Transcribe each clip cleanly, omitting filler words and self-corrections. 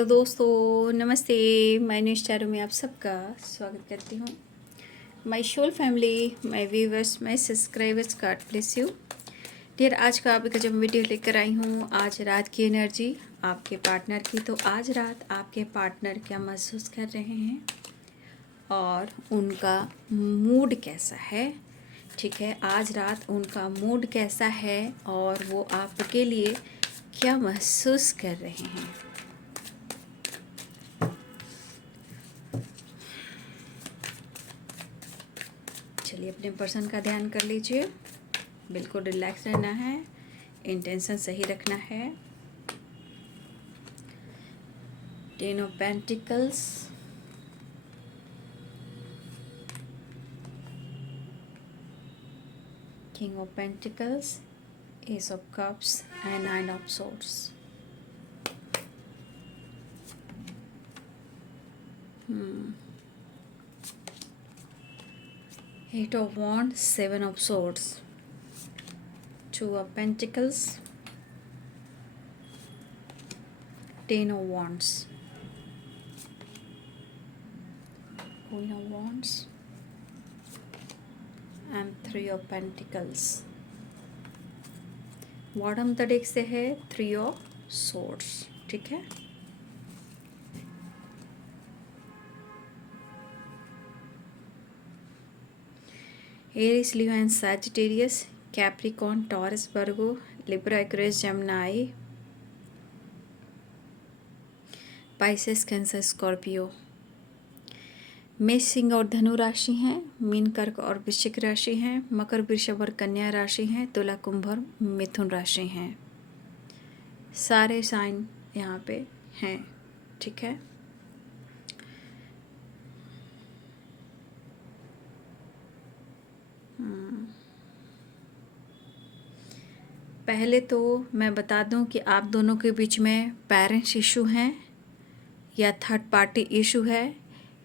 Hello दोस्तों, नमस्ते। मैं न्यूज़ चारों में आप सबका स्वागत करती हूँ। My soul family, my viewers, my subscribers, God bless you dear. आज का आपका जब वीडियो लेकर आई हूँ, आज रात की एनर्जी आपके पार्टनर की। तो आज रात आपके पार्टनर क्या महसूस कर रहे हैं और उनका मूड कैसा है। ठीक है, आज रात उनका मूड कैसा है और वो आपके लिए क्या महसूस कर रहे हैं। चलिए, अपने पर्सन का ध्यान कर लीजिए। बिल्कुल रिलैक्स रहना है, इंटेंशन सही रखना है। 10 of pentacles, king of pentacles, ace of cups and 9 of swords. Eight of wand, 7 of swords, 2 of pentacles, 10 of wands, queen of wands and 3 of pentacles. Bottom the deck से है 3 of swords. ठीक है, Aries, Leo and Sagittarius, Capricorn, Taurus, Virgo, Libra, Aquarius, Gemini, Pisces, Cancer, Scorpio. मेष, सिंह और धनु राशि हैं। मीन, कर्क और वृश्चिक राशि हैं। मकर, वृषभ और कन्या राशि हैं। तुला, कुंभ और मिथुन राशि हैं। सारे साइन यहाँ पे हैं। ठीक है, पहले तो मैं बता दूं कि आप दोनों के बीच में पेरेंट्स इशू हैं या थर्ड पार्टी इशू है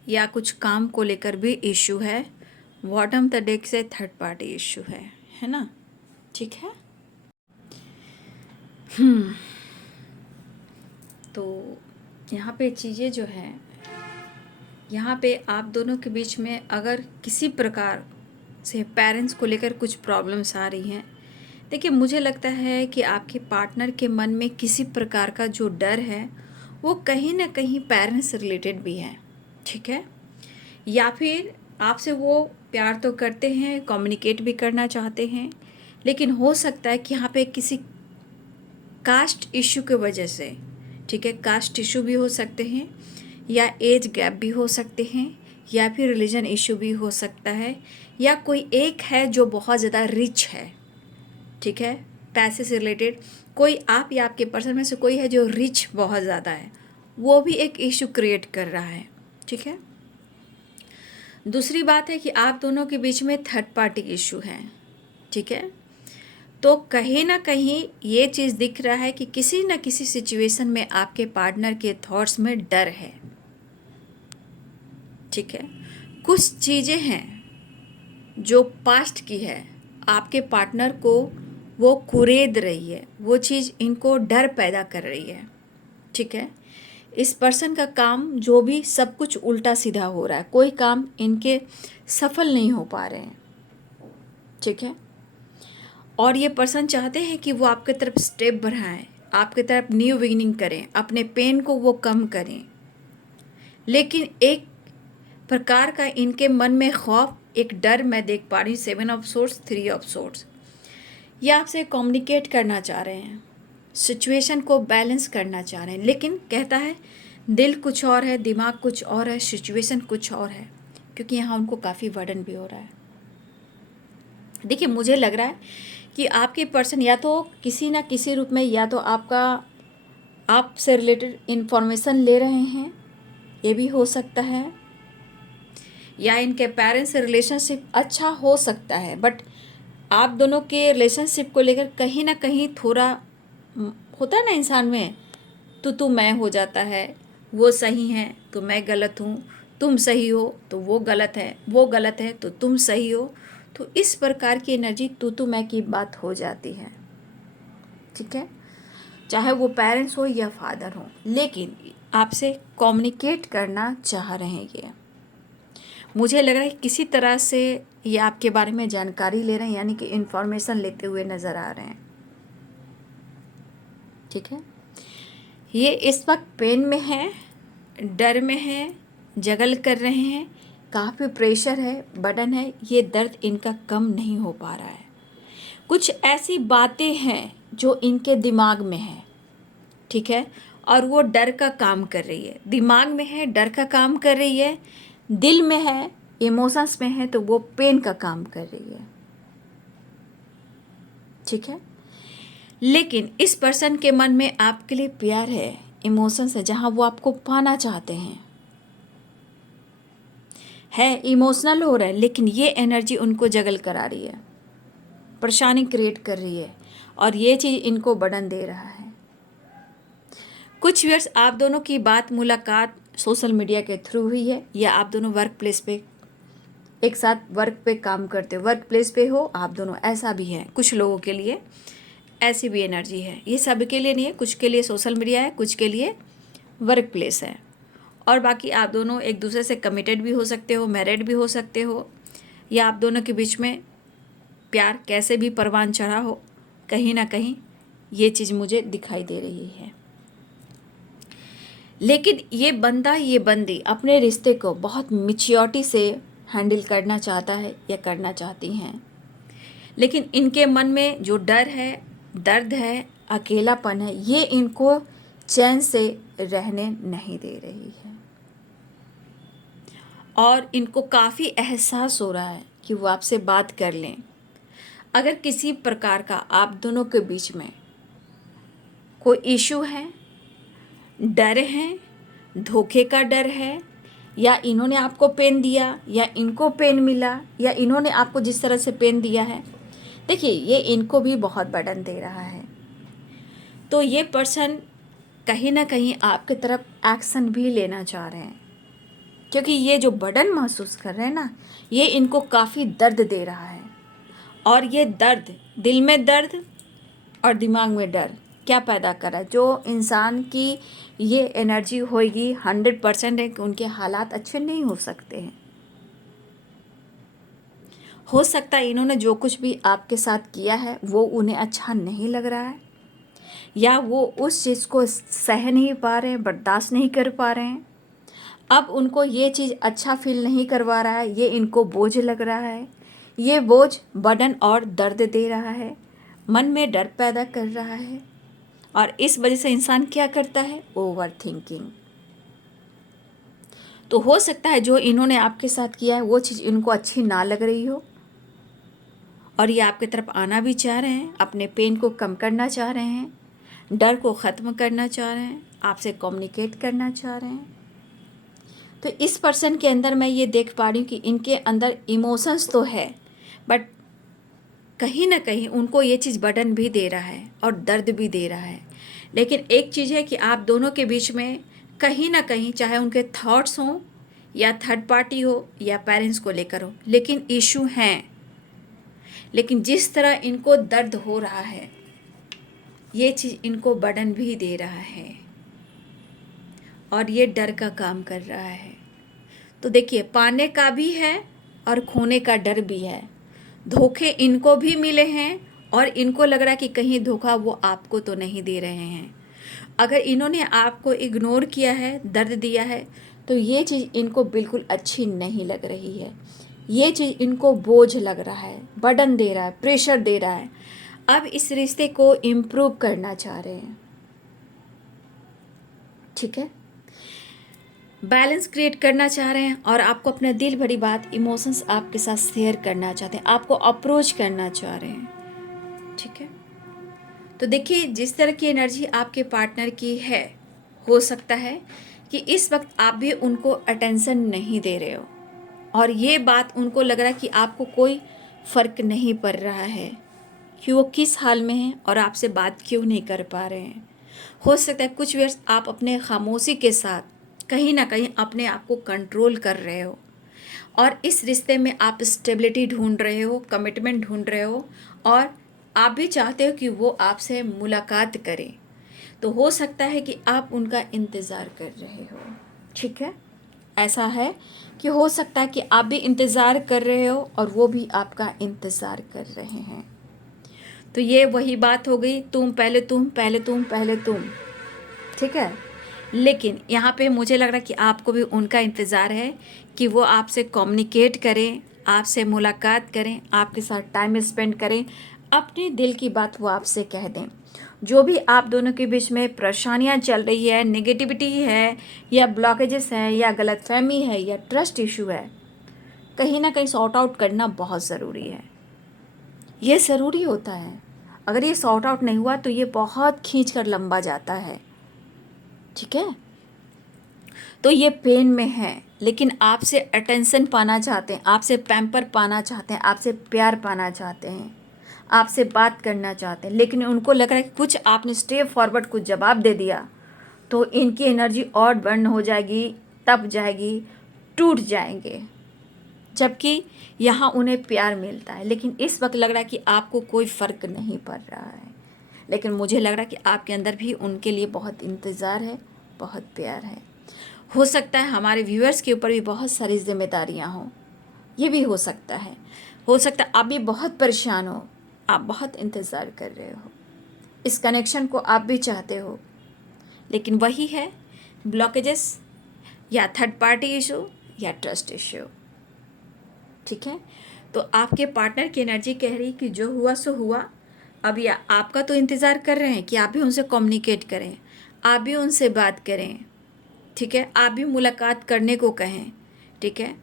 या कुछ काम को लेकर भी इशू है। बॉटम द डेक से थर्ड पार्टी इशू है ना। ठीक है, तो यहाँ पे चीज़ें जो हैं, यहाँ पे आप दोनों के बीच में अगर किसी प्रकार से पेरेंट्स को लेकर कुछ प्रॉब्लम्स आ रही हैं, देखिए मुझे लगता है कि आपके पार्टनर के मन में किसी प्रकार का जो डर है वो कहीं ना कहीं पेरेंट्स से रिलेटेड भी है। ठीक है, या फिर आपसे वो प्यार तो करते हैं, कम्युनिकेट भी करना चाहते हैं, लेकिन हो सकता है कि यहाँ पे किसी कास्ट इशू की वजह से, ठीक है, कास्ट इशू भी हो सकते हैं या एज गैप भी हो सकते हैं या फिर रिलीजन इशू भी हो सकता है, या कोई एक है जो बहुत ज़्यादा रिच है। ठीक है, पैसे से रिलेटेड कोई आप या आपके पर्सन में से कोई है जो रिच बहुत ज़्यादा है, वो भी एक इशू क्रिएट कर रहा है। ठीक है, दूसरी बात है कि आप दोनों के बीच में थर्ड पार्टी इशू है। ठीक है, तो कहीं ना कहीं ये चीज़ दिख रहा है कि किसी न किसी सिचुएशन में आपके पार्टनर के थॉट्स में डर है। ठीक है, कुछ चीज़ें हैं जो पास्ट की है, आपके पार्टनर को वो कुरेद रही है, वो चीज़ इनको डर पैदा कर रही है। ठीक है, इस पर्सन का काम जो भी सब कुछ उल्टा सीधा हो रहा है, कोई काम इनके सफल नहीं हो पा रहे हैं। ठीक है, और ये पर्सन चाहते हैं कि वो आपके तरफ स्टेप बढ़ाएं, आपके तरफ न्यू बिगिनिंग करें, अपने पेन को वो कम करें, लेकिन एक प्रकार का इनके मन में खौफ, एक डर मैं देख पा रही हूँ। 7 ऑफ सोर्ड्स, 3 ऑफ सोर्ड्स, ये आपसे कम्युनिकेट करना चाह रहे हैं, सिचुएशन को बैलेंस करना चाह रहे हैं, लेकिन कहता है दिल कुछ और है, दिमाग कुछ और है, सिचुएशन कुछ और है, क्योंकि यहाँ उनको काफ़ी वर्डन भी हो रहा है। देखिए मुझे लग रहा है कि आपके पर्सन या तो किसी ना किसी रूप में या तो आपसे रिलेटेड इन्फॉर्मेशन ले रहे हैं, ये भी हो सकता है, या इनके पेरेंट्स से रिलेशनशिप अच्छा हो सकता है, बट आप दोनों के रिलेशनशिप को लेकर कहीं ना कहीं थोड़ा होता है ना इंसान में, तू मैं हो जाता है। वो सही है तो मैं गलत हूँ, तुम सही हो तो वो गलत है, वो गलत है तो तुम सही हो। तो इस प्रकार की एनर्जी तू मैं की बात हो जाती है। ठीक है, चाहे वो पेरेंट्स हो या फादर हो, लेकिन आपसे कम्युनिकेट करना चाह रहे हैं। ये मुझे लग रहा है किसी तरह से ये आपके बारे में जानकारी ले रहे हैं, यानी कि इन्फॉर्मेशन लेते हुए नज़र आ रहे हैं। ठीक है, ये इस वक्त पेन में है, डर में है, जगल कर रहे हैं, काफ़ी प्रेशर है, बर्डन है, ये दर्द इनका कम नहीं हो पा रहा है। कुछ ऐसी बातें हैं जो इनके दिमाग में है, ठीक है, और वो डर का काम कर रही है। दिमाग में है, डर का काम कर रही है, दिल में है, इमोशंस में है, तो वो पेन का काम कर रही है। ठीक है, लेकिन इस पर्सन के मन में आपके लिए प्यार है, इमोशंस है, जहाँ वो आपको पाना चाहते हैं, है इमोशनल हो रहा है, लेकिन ये एनर्जी उनको जगल करा रही है, परेशानी क्रिएट कर रही है, और ये चीज़ इनको बर्डन दे रहा है। कुछ व्यूअर्स, आप दोनों की बात मुलाकात सोशल मीडिया के थ्रू हुई है, या आप दोनों वर्क प्लेस पे एक साथ वर्क पे काम करते हो, वर्क प्लेस पे हो आप दोनों, ऐसा भी है कुछ लोगों के लिए, ऐसी भी एनर्जी है। ये सब के लिए नहीं है, कुछ के लिए सोशल मीडिया है, कुछ के लिए वर्क प्लेस है, और बाकी आप दोनों एक दूसरे से कमिटेड भी हो सकते हो, मैरिड भी हो सकते हो, या आप दोनों के बीच में प्यार कैसे भी परवान चढ़ा हो, कहीं ना कहीं ये चीज़ मुझे दिखाई दे रही है। लेकिन ये बंदा, ये बंदी अपने रिश्ते को बहुत मैच्योरिटी से हैंडल करना चाहता है या करना चाहती हैं, लेकिन इनके मन में जो डर है, दर्द है, अकेलापन है, ये इनको चैन से रहने नहीं दे रही है, और इनको काफ़ी एहसास हो रहा है कि वो आपसे बात कर लें। अगर किसी प्रकार का आप दोनों के बीच में कोई इशू है, डर है, धोखे का डर है, या इन्होंने आपको पेन दिया या इनको पेन मिला, या इन्होंने आपको जिस तरह से पेन दिया है, देखिए ये इनको भी बहुत बर्डन दे रहा है। तो ये पर्सन कहीं ना कहीं आपकी तरफ एक्शन भी लेना चाह रहे हैं, क्योंकि ये जो बर्डन महसूस कर रहे हैं ना, ये इनको काफ़ी दर्द दे रहा है, और ये दर्द, दिल में दर्द और दिमाग में डर क्या पैदा कर रहा है, जो इंसान की ये एनर्जी होगी 100% है कि उनके हालात अच्छे नहीं हो सकते हैं। हो सकता है इन्होंने जो कुछ भी आपके साथ किया है वो उन्हें अच्छा नहीं लग रहा है, या वो उस चीज़ को सह नहीं पा रहे हैं, बर्दाश्त नहीं कर पा रहे हैं। अब उनको ये चीज़ अच्छा फील नहीं करवा रहा है, ये इनको बोझ लग रहा है, ये बोझ बर्डन और दर्द दे रहा है, मन में डर पैदा कर रहा है, और इस वजह से इंसान क्या करता है, ओवर थिंकिंग। तो हो सकता है जो इन्होंने आपके साथ किया है वो चीज़ इनको अच्छी ना लग रही हो, और ये आपकी तरफ आना भी चाह रहे हैं, अपने पेन को कम करना चाह रहे हैं, डर को ख़त्म करना चाह रहे हैं, आपसे कम्युनिकेट करना चाह रहे हैं। तो इस पर्सन के अंदर मैं ये देख पा रही हूँ कि इनके अंदर इमोशंस तो है, बट कहीं ना कहीं उनको ये चीज़ बर्डन भी दे रहा है और दर्द भी दे रहा है। लेकिन एक चीज़ है कि आप दोनों के बीच में कहीं ना कहीं, चाहे उनके थॉट्स हों या थर्ड पार्टी हो या पेरेंट्स को लेकर हो, लेकिन इशू हैं। लेकिन जिस तरह इनको दर्द हो रहा है, ये चीज़ इनको बर्डन भी दे रहा है, और ये डर का काम कर रहा है। तो देखिए, पाने का भी है और खोने का डर भी है। धोखे इनको भी मिले हैं, और इनको लग रहा है कि कहीं धोखा वो आपको तो नहीं दे रहे हैं। अगर इन्होंने आपको इग्नोर किया है, दर्द दिया है, तो ये चीज़ इनको बिल्कुल अच्छी नहीं लग रही है। ये चीज़ इनको बोझ लग रहा है, बर्डन दे रहा है, प्रेशर दे रहा है। अब इस रिश्ते को इम्प्रूव करना चाह रहे हैं। ठीक है, बैलेंस क्रिएट करना चाह रहे हैं, और आपको अपना दिल भरी बात, इमोशंस आपके साथ शेयर करना चाहते हैं, आपको अप्रोच करना चाह रहे हैं। ठीक है, तो देखिए जिस तरह की एनर्जी आपके पार्टनर की है, हो सकता है कि इस वक्त आप भी उनको अटेंशन नहीं दे रहे हो, और ये बात उनको लग रहा है कि आपको कोई फ़र्क नहीं पड़ रहा है कि वो किस हाल में हैं और आपसे बात क्यों नहीं कर पा रहे हैं। हो सकता है कुछ वर्ष आप अपने खामोशी के साथ कहीं ना कहीं अपने आप को कंट्रोल कर रहे हो, और इस रिश्ते में आप स्टेबिलिटी ढूंढ रहे हो, कमिटमेंट ढूंढ रहे हो, और आप भी चाहते हो कि वो आपसे मुलाकात करें। तो हो सकता है कि आप उनका इंतज़ार कर रहे हो, ठीक है। ऐसा है कि हो सकता है कि आप भी इंतज़ार कर रहे हो और वो भी आपका इंतज़ार कर रहे हैं। तो ये वही बात हो गई, तुम पहले तुम पहले तुम पहले तुम, ठीक है। लेकिन यहाँ पे मुझे लग रहा है कि आपको भी उनका इंतज़ार है कि वो आपसे कम्युनिकेट करें, आपसे मुलाकात करें, आपके साथ टाइम स्पेंड करें, अपने दिल की बात वो आपसे कह दें। जो भी आप दोनों के बीच में परेशानियाँ चल रही है, नेगेटिविटी है या ब्लॉकेजेस हैं या गलतफहमी है या ट्रस्ट इशू है, कहीं ना कहीं सॉर्ट आउट करना बहुत ज़रूरी है। ये ज़रूरी होता है। अगर ये सॉर्ट आउट नहीं हुआ तो ये बहुत खींच कर लंबा जाता है, ठीक है। तो ये पेन में है, लेकिन आपसे अटेंशन पाना चाहते हैं, आपसे पैम्पर पाना चाहते हैं, आपसे प्यार पाना चाहते हैं, आपसे बात करना चाहते हैं, लेकिन उनको लग रहा है कि कुछ आपने स्टेप फॉरवर्ड कुछ जवाब दे दिया तो इनकी एनर्जी और बर्न हो जाएगी, तप जाएगी, टूट जाएंगे। जबकि यहाँ उन्हें प्यार मिलता है, लेकिन इस वक्त लग रहा है कि आपको कोई फ़र्क नहीं पड़ रहा है। लेकिन मुझे लग रहा है कि आपके अंदर भी उनके लिए बहुत इंतज़ार है, बहुत प्यार है। हो सकता है हमारे व्यूअर्स के ऊपर भी बहुत सारी जिम्मेदारियाँ हों, ये भी हो सकता है। हो सकता है आप भी बहुत परेशान हो, आप बहुत इंतज़ार कर रहे हो, इस कनेक्शन को आप भी चाहते हो, लेकिन वही है ब्लॉकेजेस, या थर्ड पार्टी इशू या ट्रस्ट इशू, ठीक है। तो आपके पार्टनर की एनर्जी कह रही कि जो हुआ सो हुआ। अब या आपका तो इंतज़ार कर रहे हैं कि आप भी उनसे कम्युनिकेट करें, आप भी उनसे बात करें, ठीक है, आप भी मुलाकात करने को कहें, ठीक है।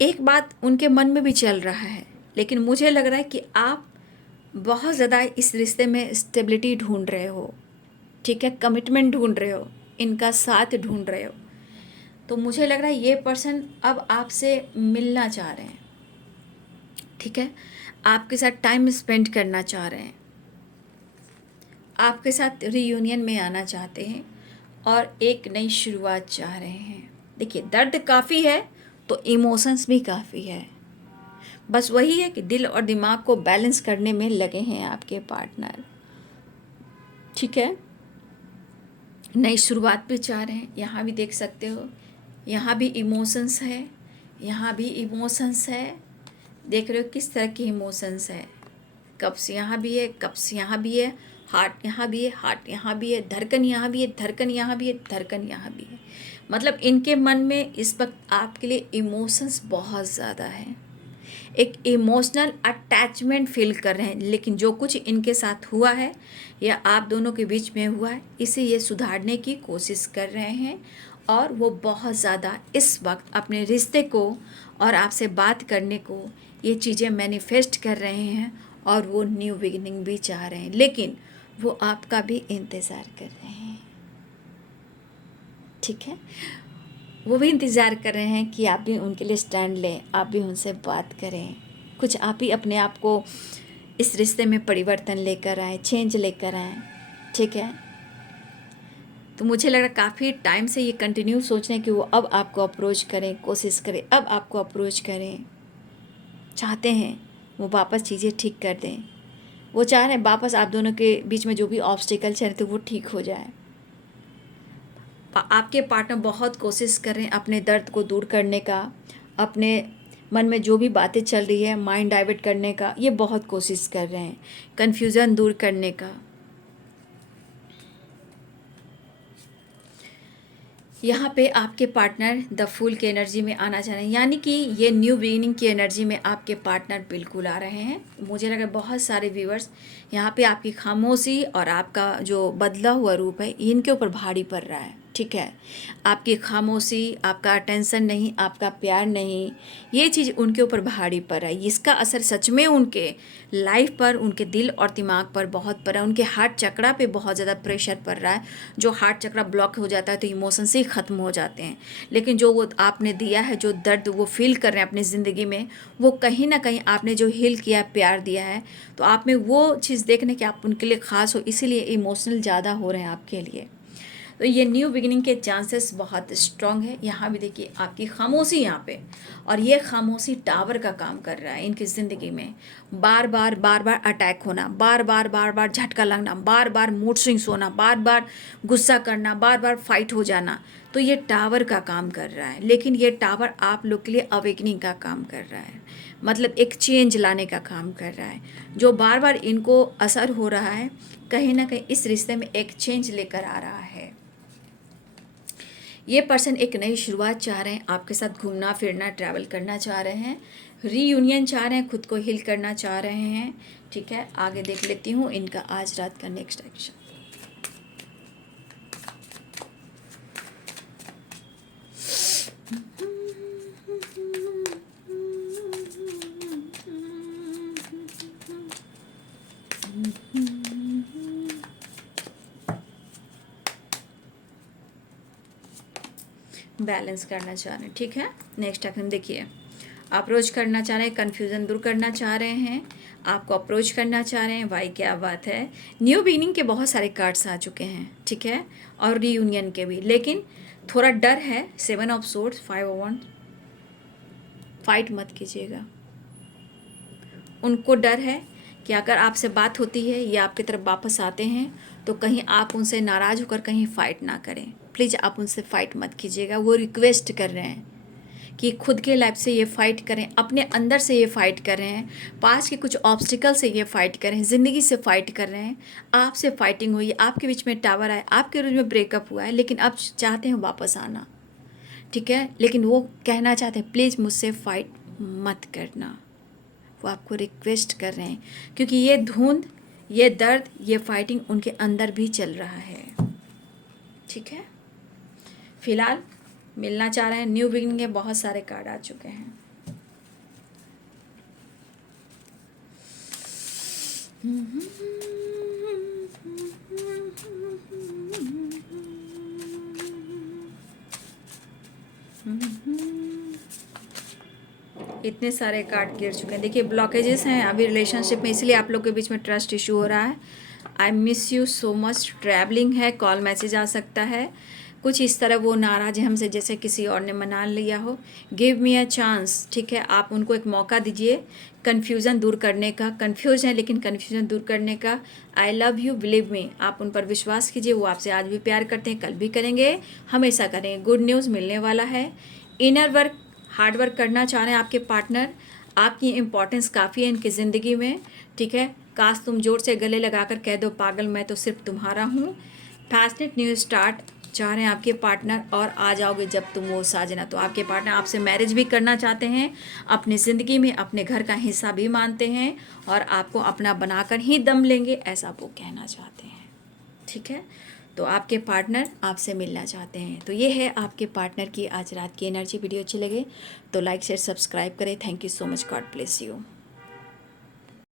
एक बात उनके मन में भी चल रहा है, लेकिन मुझे लग रहा है कि आप बहुत ज़्यादा इस रिश्ते में स्टेबिलिटी ढूंढ रहे हो, ठीक है, कमिटमेंट ढूंढ रहे हो, इनका साथ ढूंढ रहे हो। तो मुझे लग रहा है ये पर्सन अब आपसे मिलना चाह रहे हैं, ठीक है, आपके साथ टाइम स्पेंड करना चाह रहे हैं, आपके साथ रीयूनियन में आना चाहते हैं और एक नई शुरुआत चाह रहे हैं। देखिए दर्द काफ़ी है तो इमोशंस भी काफ़ी है, बस वही है कि दिल और दिमाग को बैलेंस करने में लगे हैं आपके पार्टनर, ठीक है। नई शुरुआत भी चाह रहे हैं, यहाँ भी देख सकते हो, यहाँ भी इमोशंस है, यहाँ भी इमोशंस है। देख रहे हो किस तरह के इमोशंस है, कप्स यहाँ भी है, कप्स यहाँ भी है, हार्ट यहाँ भी है, हार्ट यहाँ भी है, धड़कन यहाँ भी है, धड़कन यहाँ भी है, धड़कन यहाँ भी है। मतलब इनके मन में इस वक्त आपके लिए इमोशंस बहुत ज़्यादा है, एक इमोशनल अटैचमेंट फील कर रहे हैं। लेकिन जो कुछ इनके साथ हुआ है या आप दोनों के बीच में हुआ है, इसे ये सुधारने की कोशिश कर रहे हैं और वो बहुत ज़्यादा इस वक्त अपने रिश्ते को और आपसे बात करने को ये चीज़ें मैनिफेस्ट कर रहे हैं और वो न्यू बिगिनिंग भी चाह रहे हैं, लेकिन वो आपका भी इंतज़ार कर रहे हैं, ठीक है। वो भी इंतज़ार कर रहे हैं कि आप भी उनके लिए स्टैंड लें, आप भी उनसे बात करें, कुछ आप ही अपने आप को इस रिश्ते में परिवर्तन लेकर आए, चेंज लेकर आए, ठीक है। तो मुझे लग रहा काफ़ी टाइम से ये कंटिन्यू सोच रहे हैं कि वो अब आपको अप्रोच करें, कोशिश करें, अब आपको अप्रोच करें, चाहते हैं वो वापस चीज़ें ठीक कर दें। वो चाह रहे हैं वापस आप दोनों के बीच में जो भी ऑब्स्टिकल चल रहे थे वो ठीक हो जाए। आपके पार्टनर बहुत कोशिश कर रहे हैं अपने दर्द को दूर करने का, अपने मन में जो भी बातें चल रही है माइंड डाइवर्ट करने का, ये बहुत कोशिश कर रहे हैं, कन्फ्यूज़न दूर करने का। यहाँ पे आपके पार्टनर द फूल की एनर्जी में आना चाह रहे हैं, यानी कि ये न्यू बिगिनिंग की एनर्जी में आपके पार्टनर बिल्कुल आ रहे हैं। मुझे लगा बहुत सारे व्यूअर्स यहाँ पे आपकी खामोशी और आपका जो बदला हुआ रूप है इनके ऊपर भारी पड़ रहा है, ठीक है। आपकी खामोशी, आपका अटेंशन नहीं, आपका प्यार नहीं, ये चीज़ उनके ऊपर भारी पड़ रहा है। इसका असर सच में उनके लाइफ पर, उनके दिल और दिमाग पर बहुत पड़ रहा है। उनके हार्ट चक्रा पे बहुत ज़्यादा प्रेशर पड़ रहा है। जो हार्ट चक्रा ब्लॉक हो जाता है तो इमोशंस ही ख़त्म हो जाते हैं। लेकिन जो वो आपने दिया है, जो दर्द वो फील कर रहे हैं अपनी ज़िंदगी में, वो कहीं ना कहीं आपने जो हील किया, प्यार दिया है, तो आप में वो चीज़ देखने कि आप उनके लिए ख़ास हो, इसीलिए इमोशनल ज़्यादा हो रहे हैं आपके लिए। तो ये न्यू बिगिनिंग के चांसेस बहुत स्ट्रांग है। यहाँ भी देखिए आपकी खामोशी यहाँ पे, और ये खामोशी टावर का काम कर रहा है इनकी ज़िंदगी में। बार बार अटैक होना, बार बार झटका लगना, बार बार मूड स्विंग्स होना, बार बार गुस्सा करना, बार बार फाइट हो जाना, तो ये टावर का काम कर रहा है। लेकिन ये टावर आप लोग के लिए अवेकनिंग का काम कर रहा है, मतलब एक चेंज लाने का काम कर रहा है। जो बार बार इनको असर हो रहा है, कहीं ना कहीं इस रिश्ते में एक चेंज लेकर आ रहा है। ये पर्सन एक नई शुरुआत चाह रहे हैं, आपके साथ घूमना फिरना ट्रैवल करना चाह रहे हैं, रीयूनियन चाह रहे हैं, खुद को हील करना चाह रहे हैं। ठीक है, आगे देख लेती हूँ इनका आज रात का नेक्स्ट एक्शन। बैलेंस करना चाह रहे हैं। ठीक है, नेक्स्ट एक्शन देखिए, अप्रोच करना चाह रहे हैं, कन्फ्यूज़न दूर करना चाह रहे हैं, आपको अप्रोच करना चाह रहे हैं। भाई क्या बात है, न्यू बिगिनिंग के बहुत सारे कार्ड्स आ चुके हैं। ठीक है, और रीयूनियन के भी, लेकिन थोड़ा डर है। 7 of swords, 5 of wands, fight मत कीजिएगा। उनको डर है कि अगर आपसे बात होती है या आपकी तरफ वापस आते हैं तो कहीं आप उनसे नाराज़ होकर कहीं फ़ाइट ना करें। प्लीज़ आप उनसे फ़ाइट मत कीजिएगा। वो रिक्वेस्ट कर रहे हैं कि खुद के लाइफ से ये फ़ाइट करें, अपने अंदर से ये फ़ाइट कर रहे हैं, पास के कुछ ऑब्स्टिकल से ये फ़ाइट करें, ज़िंदगी से फ़ाइट कर रहे हैं। आपसे फाइटिंग हुई, आपके बीच में टावर आए, आपके बीच में ब्रेकअप हुआ है, लेकिन अब चाहते हैं वापस आना। ठीक है, लेकिन वो कहना चाहते हैं प्लीज़ मुझसे फ़ाइट मत करना। वो आपको रिक्वेस्ट कर रहे हैं, क्योंकि ये धुंध, ये दर्द, ये फाइटिंग उनके अंदर भी चल रहा है। ठीक है, फिलहाल मिलना चाह रहे हैं। न्यू बिगिनिंग के बहुत सारे कार्ड आ चुके हैं। इतने सारे कार्ड गिर चुके हैं। देखिए ब्लॉकेजेस हैं अभी रिलेशनशिप में, इसलिए आप लोग के बीच में ट्रस्ट इशू हो रहा है। I miss you so much, travelling है, कॉल मैसेज आ सकता है, कुछ इस तरह वो नाराज़ है हमसे, जैसे किसी और ने मना लिया हो। Give me a chance. ठीक है, आप उनको एक मौका दीजिए कन्फ्यूज़न दूर करने का। कन्फ्यूज है लेकिन कन्फ्यूज़न दूर करने का। I love you, believe me, आप उन पर विश्वास कीजिए। वो आपसे आज भी प्यार करते हैं, कल भी करेंगे, हमेशा करेंगे। गुड न्यूज़ मिलने वाला है। इनर वर्क, हार्ड वर्क करना चाह रहे हैं आपके पार्टनर। आपकी इम्पोर्टेंस काफ़ी है इनकी ज़िंदगी में। ठीक है, काश तुम जोर से गले लगाकर कह दो पागल मैं तो सिर्फ तुम्हारा हूँ। पैशनेट न्यू स्टार्ट चाह रहे हैं आपके पार्टनर, और आ जाओगे जब तुम वो साजना। तो आपके पार्टनर आपसे मैरिज भी करना चाहते हैं, अपनी ज़िंदगी में अपने घर का हिस्सा भी मानते हैं, और आपको अपना बनाकर ही दम लेंगे, ऐसा वो कहना चाहते हैं। ठीक है, तो आपके पार्टनर आपसे मिलना चाहते हैं। तो ये है आपके पार्टनर की आज रात की एनर्जी। वीडियो अच्छी लगे तो लाइक शेयर सब्सक्राइब करें। Thank you so much, God bless you.